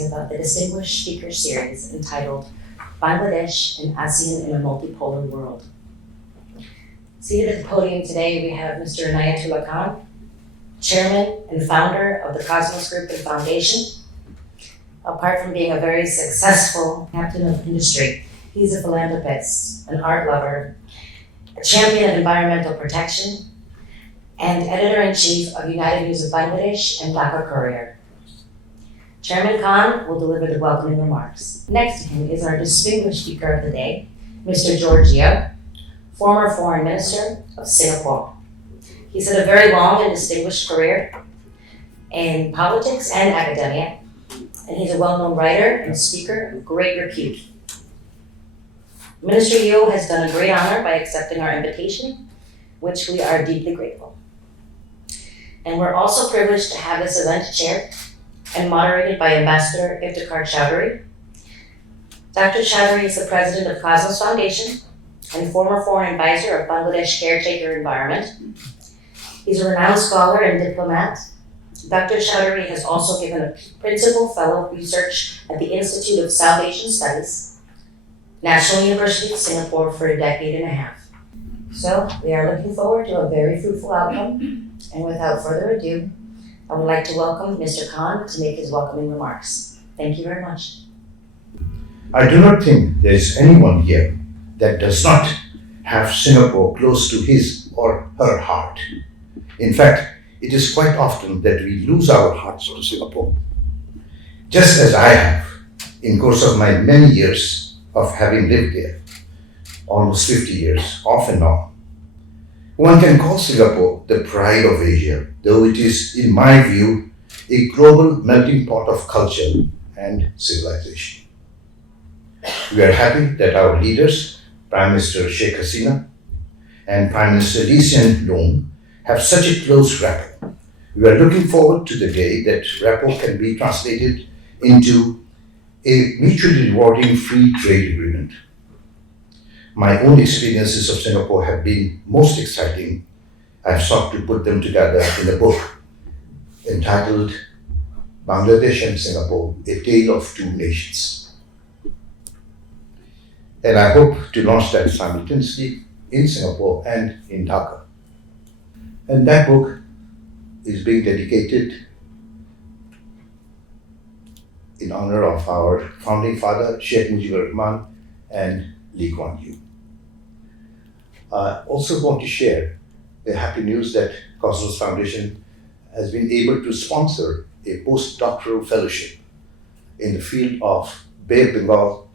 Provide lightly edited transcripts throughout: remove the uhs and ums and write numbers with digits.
is about the Distinguished Speaker Series entitled Bangladesh and ASEAN in a Multipolar World. Seated at the podium today, we have Mr. Inayatullah Khan, Chairman and founder of the Cosmos Group and Foundation. Apart from being a very successful captain of industry, he's a philanthropist, an art lover, a champion of environmental protection, and editor-in-chief of United News of Bangladesh and Dhaka Courier. Chairman Khan will deliver the welcoming remarks. Next to him is our distinguished speaker of the day, Mr. George Yeo, former Foreign Minister of Singapore. He's had a very long and distinguished career in politics and academia, and he's a well-known writer and speaker of great repute. Minister Yeo has done a great honor by accepting our invitation, which we are deeply grateful. And we're also privileged to have this event chaired and moderated by Ambassador Iftikhar Chowdhury. Dr. Chowdhury is the president of Cosmos Foundation and former foreign advisor of Bangladesh Caretaker Environment. He's a renowned scholar and diplomat. Dr. Chowdhury has also given a principal fellow of research at the Institute of South Asian Studies, National University of Singapore, for a decade and a half. So we are looking forward to a very fruitful outcome. And without further ado, I would like to welcome Mr. Khan to make his welcoming remarks. Thank you very much. I do not think there is anyone here that does not have Singapore close to his or her heart. In fact, it is quite often that we lose our hearts to Singapore. Just as I have, in course of my many years of having lived there, almost 50 years, off and on. One can call Singapore the pride of Asia, though it is, in my view, a global melting pot of culture and civilization. We are happy that our leaders, Prime Minister Sheikh Hasina and Prime Minister Lee Hsien Loong, have such a close rapport. We are looking forward to the day that rapport can be translated into a mutually rewarding free trade agreement. My own experiences of Singapore have been most exciting. I've sought to put them together in a book entitled Bangladesh and Singapore, A Tale of Two Nations. And I hope to launch that simultaneously in Singapore and in Dhaka. And that book is being dedicated in honor of our founding father, Sheikh Mujibur Rahman and Lee Kuan Yew. I also want to share the happy news that Cosmos Foundation has been able to sponsor a postdoctoral fellowship in the field of Bay of Bengal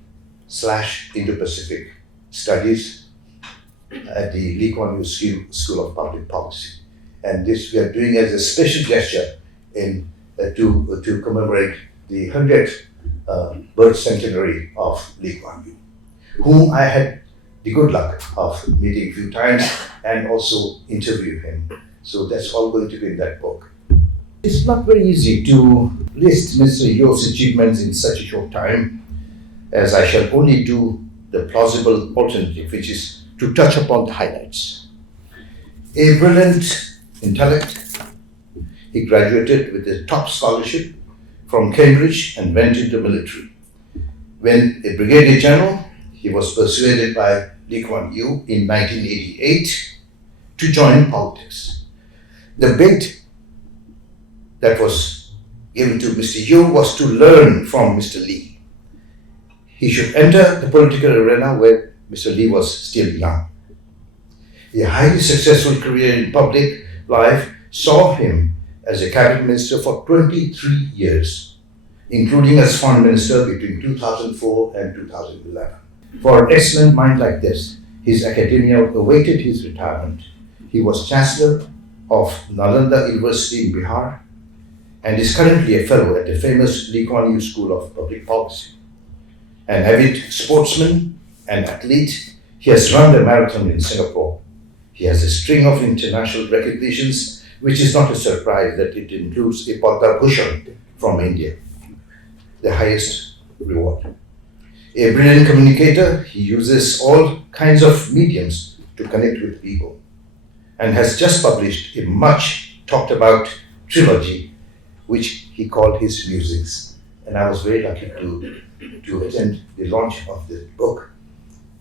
/ Indo-Pacific Studies at the Lee Kuan Yew School of Public Policy. And this we are doing as a special gesture to commemorate the 100th birth centenary of Lee Kuan Yew, whom I had the good luck of meeting a few times and also interview him. So that's all going to be in that book. It's not very easy to list Mr. Yeo's achievements in such a short time, as I shall only do the plausible alternative, which is to touch upon the highlights. A brilliant intellect, he graduated with a top scholarship from Cambridge and went into the military. When a brigadier general, he was persuaded by Lee Kuan Yew in 1988 to join politics. The bid that was given to Mr. Yew was to learn from Mr. Lee. He should enter the political arena where Mr. Lee was still young. A highly successful career in public life saw him as a cabinet minister for 23 years, including as foreign minister between 2004 and 2011. For an excellent mind like this, his academia awaited his retirement. He was Chancellor of Nalanda University in Bihar and is currently a fellow at the famous Lee Kuan Yew School of Public Policy. An avid sportsman and athlete, he has run the marathon in Singapore. He has a string of international recognitions, which is not a surprise that it includes a Padma Bhushan from India, the highest reward. A brilliant communicator, he uses all kinds of mediums to connect with people and has just published a much talked about trilogy which he called his Musings. and I was very lucky to attend the launch of the book.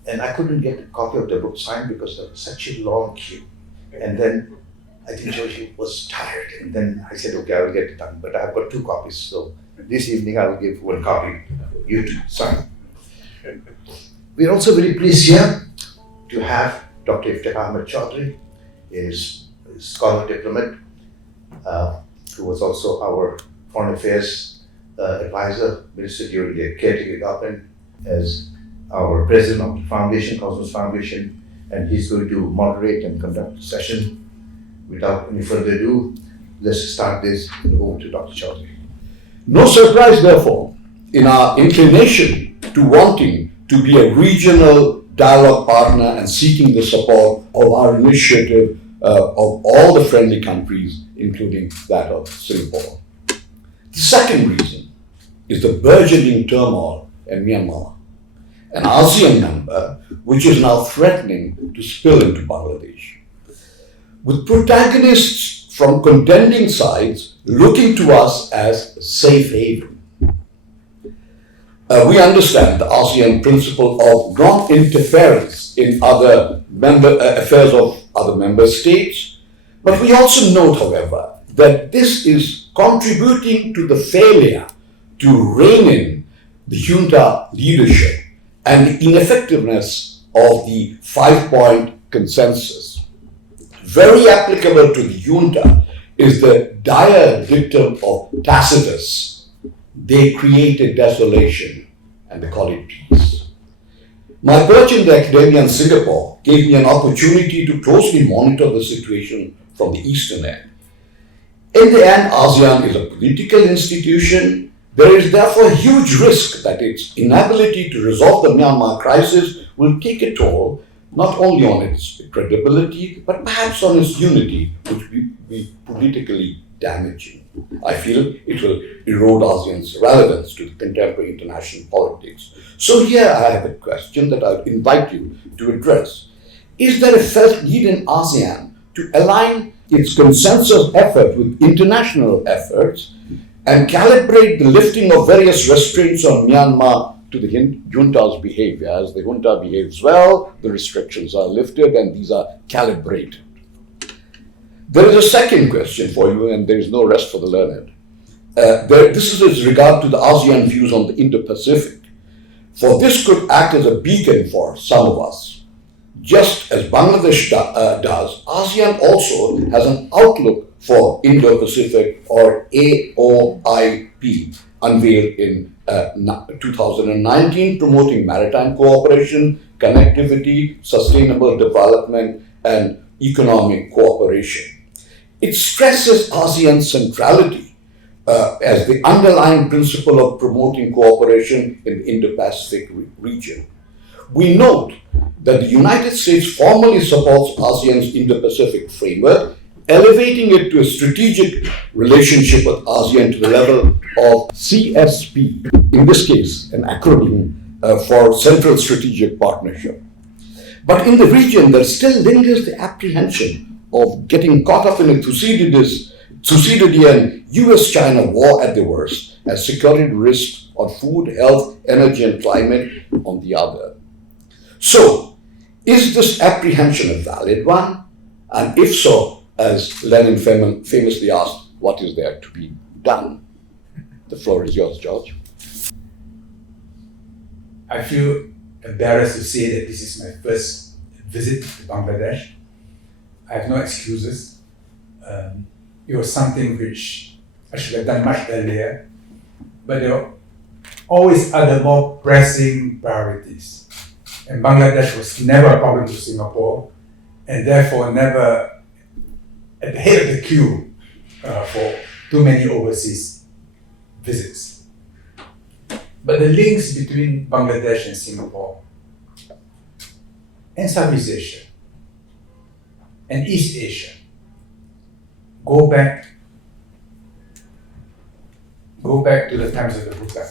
And I couldn't get a copy of the book signed because there was such a long queue. And then I think Joshi was tired, and then I said, okay, I will get it done, but I've got 2 copies, so this evening I will give 1 copy for you to sign. We're also very pleased here to have Dr. Iftikhar Ahmed Chaudhry, a scholar diplomat, who was also our foreign affairs advisor, minister during the caretaker government, as our president of the foundation, Cosmos Foundation, and he's going to moderate and conduct the session. Without any further ado, let's start this and over to Dr. Chaudhry. No surprise, therefore, in our inclination to wanting to be a regional dialogue partner and seeking the support of our initiative of all the friendly countries, including that of Singapore. The second reason is the burgeoning turmoil in Myanmar, an ASEAN member which is now threatening to spill into Bangladesh, with protagonists from contending sides looking to us as a safe haven. We understand the ASEAN principle of non-interference in other affairs of other member states, but we also note, however, that this is contributing to the failure to rein in the junta leadership and the ineffectiveness of the 5-point consensus. Very applicable to the junta is the dire dictum of Tacitus: they created desolation and they call it peace. My perch in the academia in Singapore gave me an opportunity to closely monitor the situation from the eastern end. In the end, ASEAN is a political institution. There is therefore a huge risk that its inability to resolve the Myanmar crisis will take a toll not only on its credibility, but perhaps on its unity, which will be politically damaging. I feel it will erode ASEAN's relevance to contemporary international politics. So here I have a question that I would invite you to address. Is there a felt need in ASEAN to align its consensus effort with international efforts and calibrate the lifting of various restraints on Myanmar to the junta's behavior? As the junta behaves well, the restrictions are lifted and these are calibrated. There is a second question for you, and there is no rest for the learned. This is with regard to the ASEAN views on the Indo-Pacific. For this could act as a beacon for some of us. Just as Bangladesh does, ASEAN also has an outlook for Indo-Pacific, or AOIP, unveiled in 2019, promoting maritime cooperation, connectivity, sustainable development, and economic cooperation. It stresses ASEAN's centrality as the underlying principle of promoting cooperation in the Indo-Pacific region. We note that the United States formally supports ASEAN's Indo-Pacific framework, elevating it to a strategic relationship with ASEAN to the level of CSP, in this case, an acronym for Central Strategic Partnership. But in the region, there still lingers the apprehension of getting caught up in a Thucydidean US-China war at the worst, as security risks on food, health, energy, and climate on the other. So, is this apprehension a valid one? And if so, as Lenin famously asked, what is there to be done? The floor is yours, George. I feel embarrassed to say that this is my first visit to Bangladesh. I have no excuses. It was something which I should have done much earlier, but there are always other more pressing priorities. And Bangladesh was never a problem to Singapore, and therefore never at the head of the queue for too many overseas visits. But the links between Bangladesh and Singapore and Southeast Asia and East Asia go back to the times of the Buddha.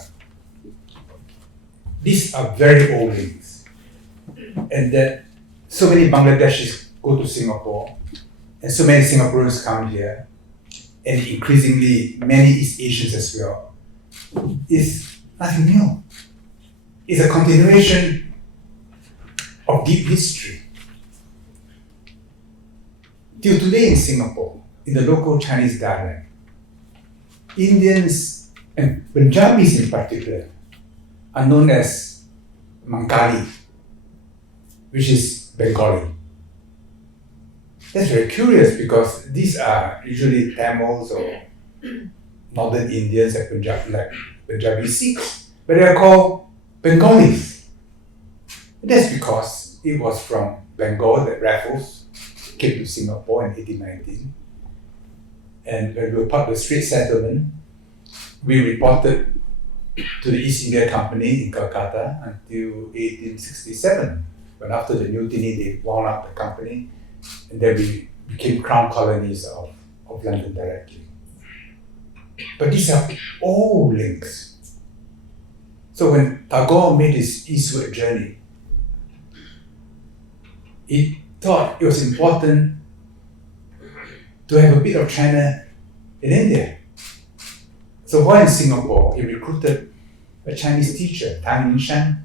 These are very old links, and that so many Bangladeshis go to Singapore, and so many Singaporeans come here, and increasingly many East Asians as well, is nothing new. It's a continuation of deep history. Till today in Singapore, in the local Chinese dialect, Indians and Punjabis in particular are known as Mangkali, which is Bengali. That's very curious because these are usually Tamils or northern Indians like Punjabi Sikhs, but they are called Bengalis. That's because it was from Bengal that Raffles came to Singapore in 1819. And when we were part of the Strait Settlement, we reported to the East India Company in Calcutta until 1867, when after the mutiny they wound up the company, and then we became crown colonies of London directly. But these are all links. So when Tagore made his eastward journey, he thought it was important to have a bit of China in India. So while in Singapore, he recruited a Chinese teacher, Tang Yinshan,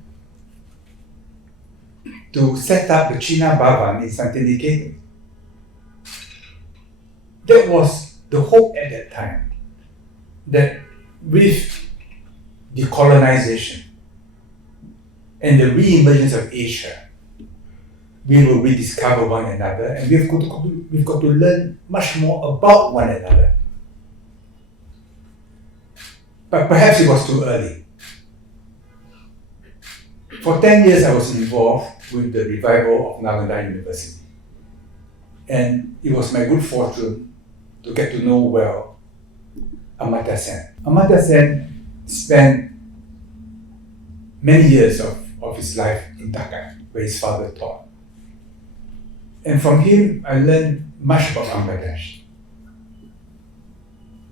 to set up the China Bhavan in Santiniketan. That was the hope at that time, that with decolonization and the re-emergence of Asia, we will rediscover one another, and we've got to learn much more about one another. But perhaps it was too early. For 10 years I was involved with the revival of Nalanda University. And it was my good fortune to get to know well Amartya Sen. Amartya Sen spent many years of his life in Dhaka, where his father taught. And from him, I learned much about Bangladesh.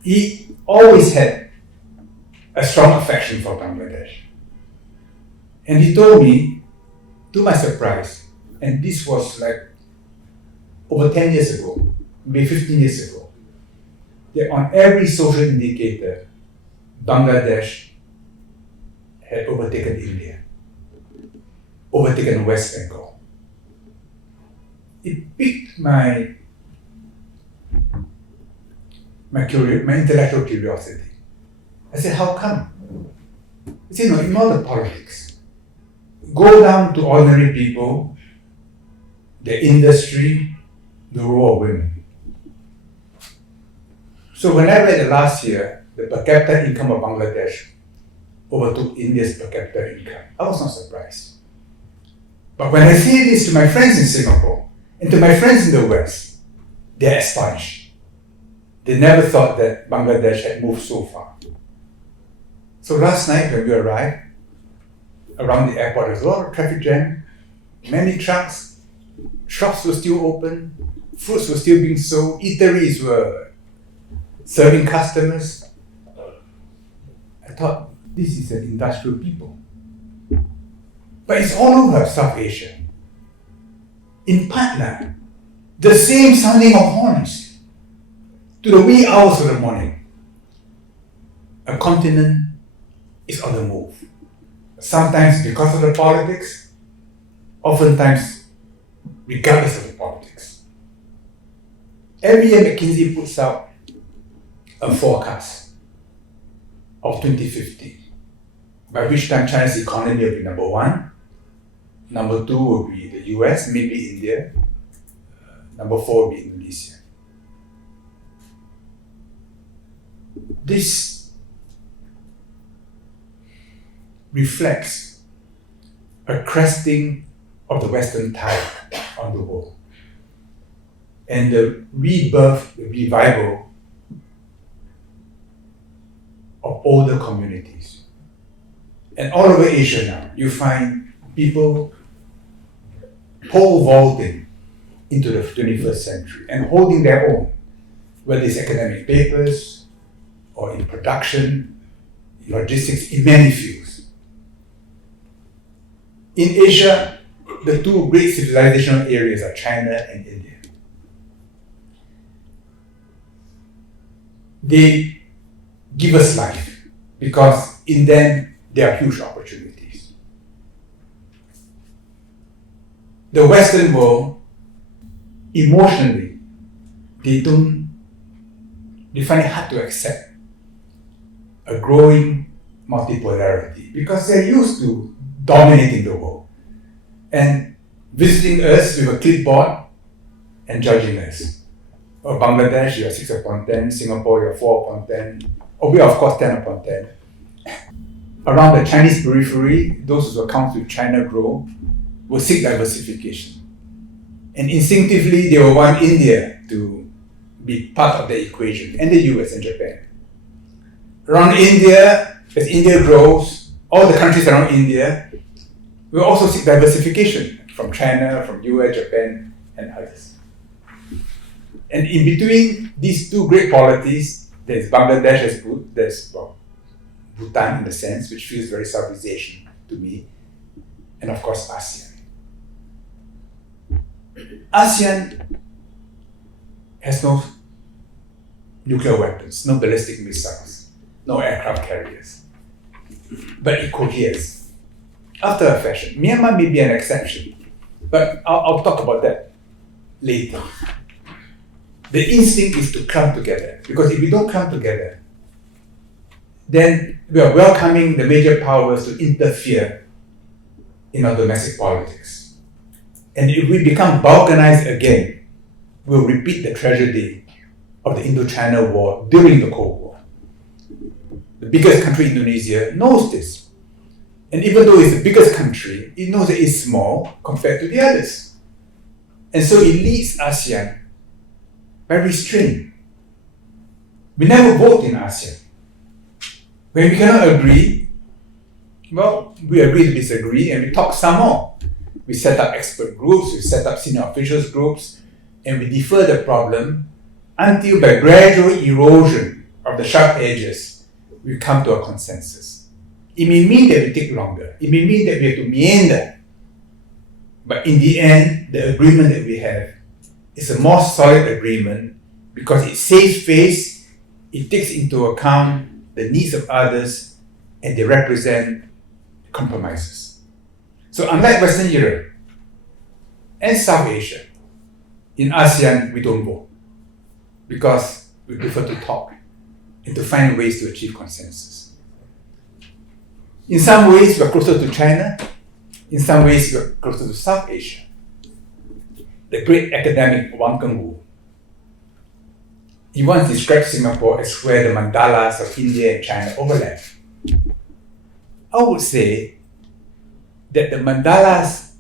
He always had a strong affection for Bangladesh. And he told me, to my surprise, and this was like over 10 years ago, maybe 15 years ago, that on every social indicator, Bangladesh had overtaken India, overtaken West Bengal. It piqued my intellectual curiosity. I said, how come? He said, no, ignore the politics. Go down to ordinary people, their industry, the role of women. So when I read last year, the per capita income of Bangladesh overtook India's per capita income, I was not surprised. But when I say this to my friends in Singapore, and to my friends in the West, they're astonished. They never thought that Bangladesh had moved so far. So last night when we arrived, around the airport, there was a lot of traffic jam, many trucks, shops were still open, fruits were still being sold, eateries were serving customers. I thought, this is an industrial people. But it's all over South Asia. In Patna, the same sounding of horns to the wee hours of the morning. A continent is on the move. Sometimes because of the politics, oftentimes regardless of the politics. Every year McKinsey puts out a forecast of 2050, by which time China's economy will be number one, number two will be the US, maybe India, number four will be Indonesia. This reflects a cresting of the Western tide on the world and the rebirth, the revival of older communities. And all over Asia now, you find people pole vaulting into the 21st century and holding their own, whether it's academic papers or in production, logistics, in many fields. In Asia, the two great civilizational areas are China and India. They give us life because in them there are huge opportunities. The Western world, emotionally, they find it hard to accept a growing multipolarity because they're used to dominating the world and visiting us with a clipboard and judging us. Oh, Bangladesh, you're 6 upon 10, Singapore, you're 4 upon 10, or we are of course 10 upon 10. Around the Chinese periphery, those whose accounts with China grow will seek diversification. And instinctively, they will want India to be part of the equation, and the US and Japan. Around India, as India grows, all the countries around India will also seek diversification from China, from US, Japan, and others. And in between these two great polities, there's Bangladesh, there's Bhutan in a sense, which feels very Southeast Asian to me, and of course ASEAN. ASEAN has no nuclear weapons, no ballistic missiles, no aircraft carriers, but it coheres after a fashion. Myanmar may be an exception, but I'll talk about that later. The instinct is to come together, because if we don't come together, then we are welcoming the major powers to interfere in our domestic politics. And if we become balkanized again, we'll repeat the tragedy of the Indochina War during the Cold War. The biggest country, Indonesia, knows this. And even though it's the biggest country, it knows that it's small compared to the others. And so it leads ASEAN by restraint. We never vote in ASEAN. When we cannot agree, well, we agree to disagree and we talk some more. We set up expert groups, we set up senior officials groups, and we defer the problem until by gradual erosion of the sharp edges, we come to a consensus. It may mean that we take longer. It may mean that we have to meander. But in the end, the agreement that we have is a more solid agreement because it saves face, it takes into account the needs of others, and they represent compromises. So unlike Western Europe and South Asia, in ASEAN we don't vote because we prefer to talk and to find ways to achieve consensus. In some ways we are closer to China, in some ways we are closer to South Asia. The great academic Wang Gungwu, he once described Singapore as where the mandalas of India and China overlap. I would say that the mandalas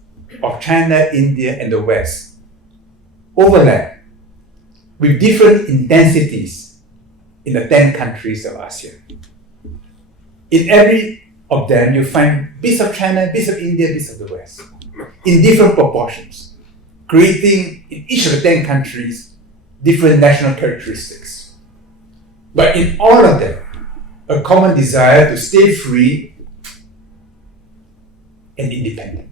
of China, India, and the West overlap with different intensities in the 10 countries of ASEAN. In every of them, you find bits of China, bits of India, bits of the West, in different proportions, creating in each of the 10 countries different national characteristics. But in all of them, a common desire to stay free and independent.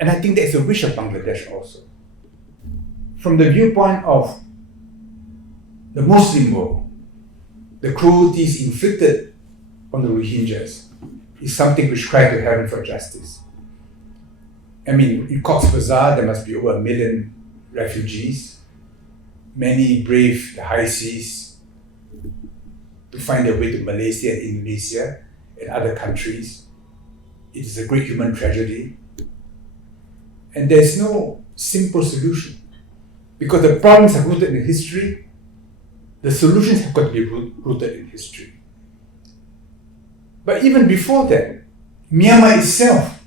And I think that's a wish of Bangladesh also. From the viewpoint of the Muslim world, the cruelties inflicted on the Rohingyas is something which cries to heaven for justice. I mean, in Cox's Bazar, there must be over 1 million refugees. Many brave the high seas to find their way to Malaysia and Indonesia and other countries. It is a great human tragedy. And there's no simple solution. Because the problems are rooted in history, the solutions have got to be rooted in history. But even before that, Myanmar itself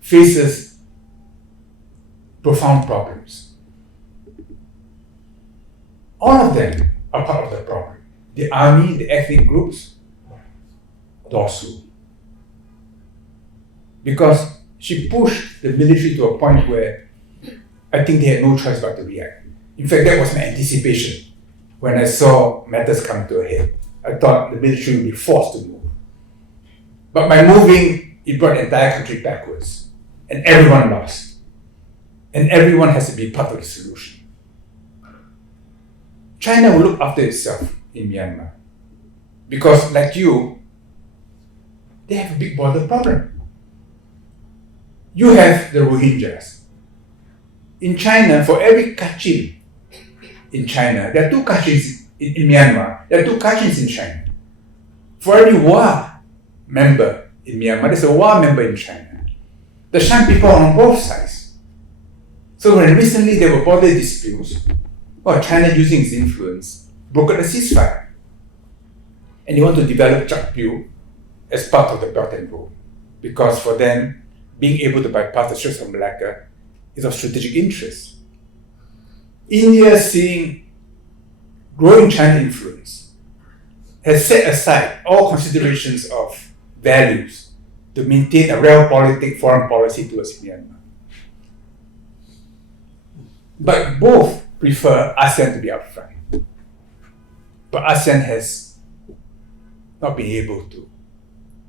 faces profound problems. All of them are part of the problem. The army, the ethnic groups, Dorsu. Because she pushed the military to a point where I think they had no choice but to react. In fact, that was my anticipation when I saw matters come to a head. I thought the military would be forced to move. But by moving, it brought the entire country backwards. And everyone lost. And everyone has to be part of the solution. China will look after itself in Myanmar. Because like you, they have a big border problem. You have the Rohingyas. In China, for every Kachin in China, there are 2 Kachins in Myanmar, there are 2 Kachins in China. For every Wa member in Myanmar, there's a Wa member in China. The Shan people are on both sides. So when recently there were border disputes, China using its influence brokered a ceasefire. And they want to develop Chakpyu as part of the Belt and Road. Because for them, being able to bypass the Straits of Malacca is of strategic interest. India, seeing growing China influence, has set aside all considerations of values to maintain a realpolitik foreign policy towards Myanmar. But both prefer ASEAN to be upfront. But ASEAN has not been able to.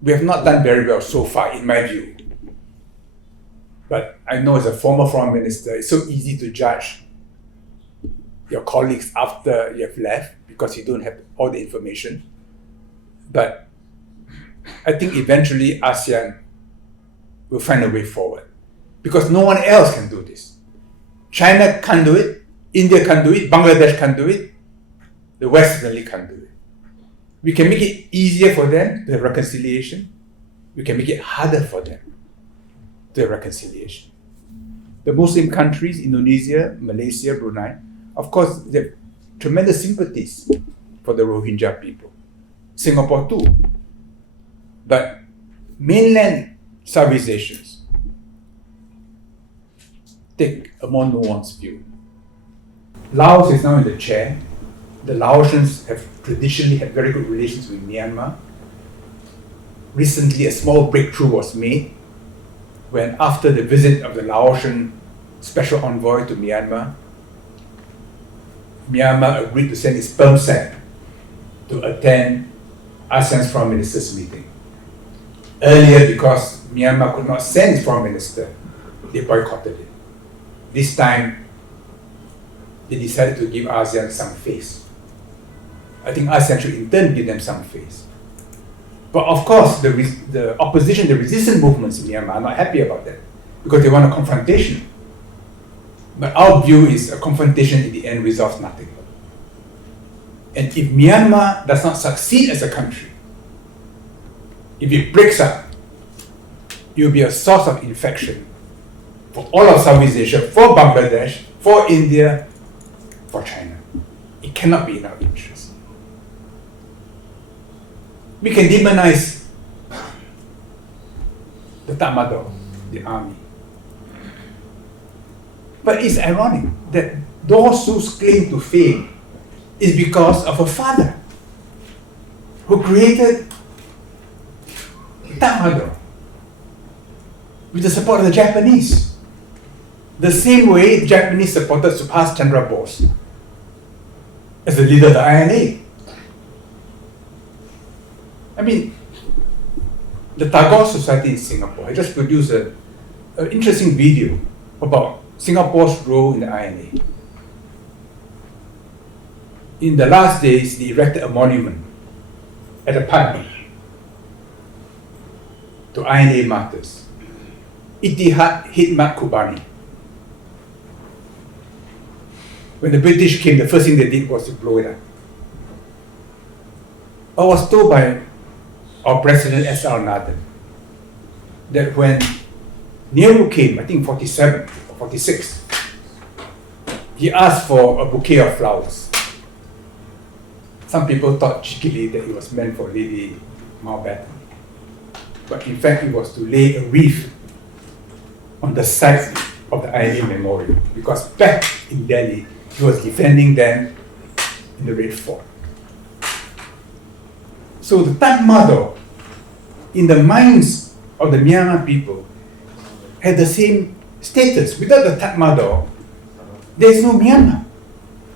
We have not done very well so far, in my view. But I know as a former foreign minister, it's so easy to judge your colleagues after you have left because you don't have all the information. But I think eventually ASEAN will find a way forward because no one else can do this. China can't do it, India can't do it, Bangladesh can't do it, the West certainly can't do it. We can make it easier for them to have reconciliation. We can make it harder for them to have reconciliation. The Muslim countries, Indonesia, Malaysia, Brunei, of course, they have tremendous sympathies for the Rohingya people. Singapore too. But mainland Southeast Asians take a more nuanced view. Laos is now in the chair. The Laotians have traditionally had very good relations with Myanmar. Recently, a small breakthrough was made when, after the visit of the Laotian special envoy to Myanmar, Myanmar agreed to send its PERMSEC to attend ASEAN's foreign ministers' meeting. Earlier, because Myanmar could not send its foreign minister, they boycotted it. This time, they decided to give ASEAN some face. I think ASEAN should in turn give them some face. But of course, the opposition, the resistance movements in Myanmar are not happy about that because they want a confrontation. But our view is a confrontation in the end resolves nothing. And if Myanmar does not succeed as a country, if it breaks up, it will be a source of infection for all of Southeast Asia, for Bangladesh, for India, for China. It cannot be in our interest. We can demonize the Tatmadaw, the army. But it's ironic that those who claim to fame is because of a father who created Tatmadaw with the support of the Japanese. The same way the Japanese supported Subhas Chandra Bose as the leader of the INA. I mean, the Tagore Society in Singapore has just produced an interesting video about Singapore's role in the INA. In the last days, they erected a monument at the Padma to INA martyrs. Ittihad Hidmat Kubani. When the British came, the first thing they did was to blow it up. I was told by our President S.R. Nathan that when Nehru came, I think 47 or 46, he asked for a bouquet of flowers. Some people thought cheekily that it was meant for Lady Mountbatten. But in fact, it was to lay a wreath on the site of the INA Memorial, because back in Delhi, he was defending them in the Red Fort. So the Tatmadaw, in the minds of the Myanmar people, had the same status. Without the Tatmadaw, there is no Myanmar,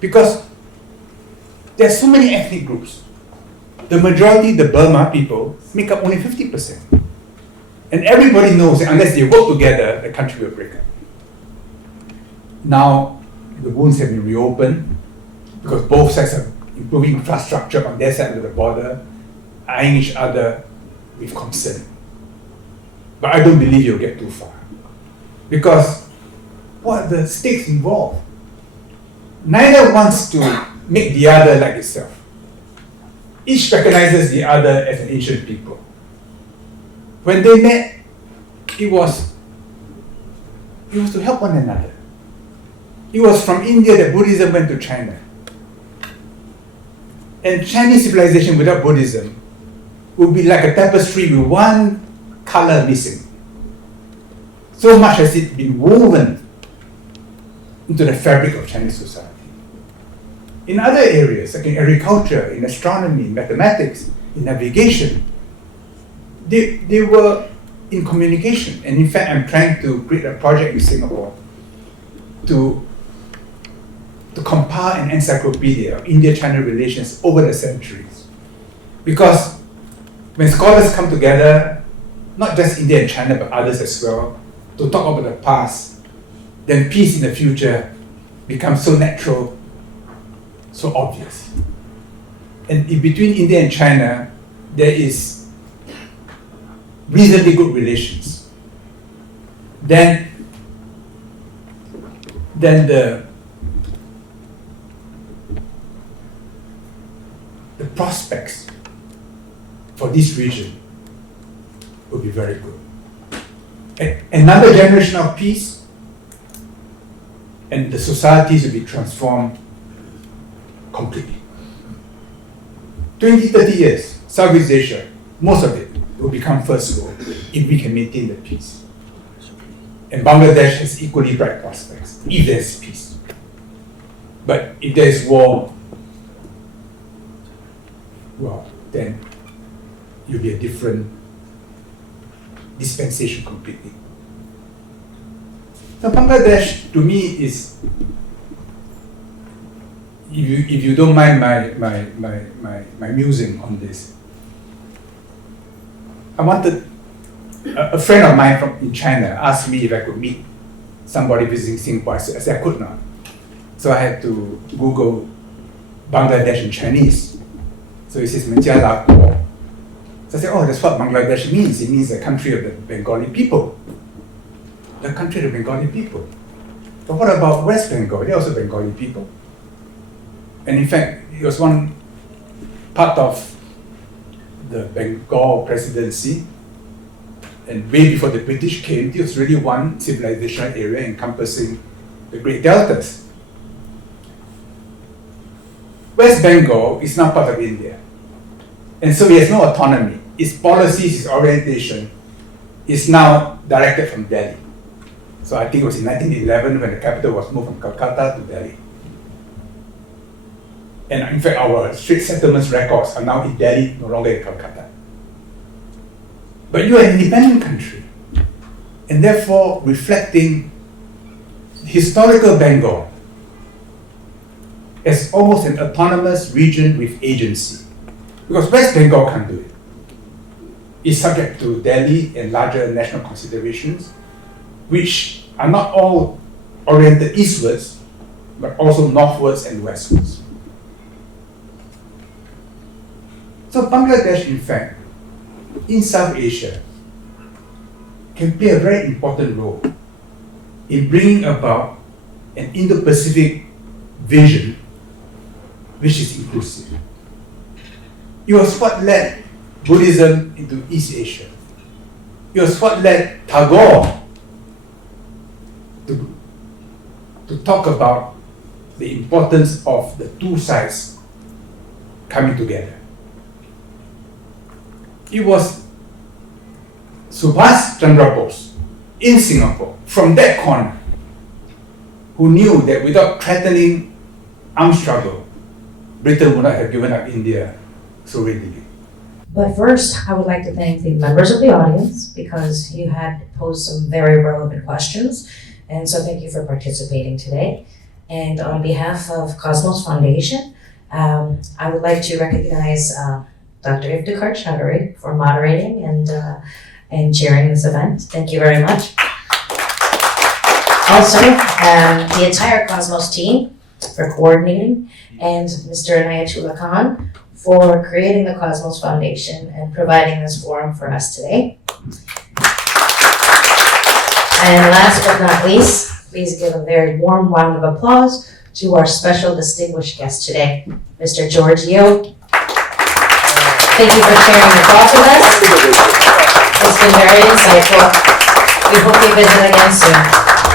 because there are so many ethnic groups. The majority, the Burma people, make up only 50%. And everybody knows that unless they work together, the country will break up. Now, the wounds have been reopened because both sides are improving infrastructure on their side of the border, eyeing each other with concern. But I don't believe you'll get too far. Because what are the stakes involved? Neither wants to make the other like itself. Each recognizes the other as an ancient people. When they met, it was to help one another. It was from India that Buddhism went to China. And Chinese civilization without Buddhism would be like a tapestry with one color missing. So much has it been woven into the fabric of Chinese society. In other areas, like in agriculture, in astronomy, in mathematics, in navigation, they were in communication. And in fact, I'm trying to create a project in Singapore to compile an encyclopedia of India-China relations over the centuries. Because when scholars come together, not just India and China, but others as well, to talk about the past, then peace in the future becomes so natural, so obvious. And in between India and China, there is reasonably good relations. Then the prospects for this region will be very good. Another generation of peace, and the societies will be transformed completely. 20, 30 years, Southeast Asia, most of it will become first world if we can maintain the peace. And Bangladesh has equally bright prospects if there's peace. But if there is war, well, then you'll be a different dispensation completely. Now, Bangladesh to me is, if you don't mind my musing on this, I wanted a friend of mine in China asked me if I could meet somebody visiting Singapore. I said I could not. So I had to Google Bangladesh in Chinese. So it says 人家拉国. So I said, oh, that's what Bangladesh means. It means the country of the Bengali people. The country of the Bengali people. But what about West Bengal? They're also Bengali people. And in fact, it was one part of the Bengal presidency. And way before the British came, it was really one civilizational area encompassing the Great Deltas. West Bengal is now part of India. And so it has no autonomy. Its policies, its orientation is now directed from Delhi. So I think it was in 1911 when the capital was moved from Calcutta to Delhi. And in fact, our street settlements records are now in Delhi, no longer in Calcutta. But you are an independent country, and therefore reflecting historical Bengal as almost an autonomous region with agency. Because West Bengal can't do it. It's subject to Delhi and larger national considerations, which are not all oriented eastwards, but also northwards and westwards. So Bangladesh, in fact, in South Asia, can play a very important role in bringing about an Indo-Pacific vision which is inclusive. It was what led Buddhism into East Asia. It was what led Tagore to talk about the importance of the two sides coming together. It was Subhas Chandra Bose in Singapore, from that corner, who knew that without threatening armed struggle, Britain would not have given up India so readily. But first, I would like to thank the members of the audience because you had posed some very relevant questions. And so thank you for participating today. And on behalf of Cosmos Foundation, I would like to recognize Dr. Iftikhar Chaudhary for moderating and chairing this event. Thank you very much. Also, the entire Cosmos team for coordinating, and Mr. Anayatullah Khan for creating the Cosmos Foundation and providing this forum for us today. And last but not least, please give a very warm round of applause to our special distinguished guest today, Mr. George Yeo. Thank you for sharing your thoughts with us. It's been very insightful. We hope you visit again soon.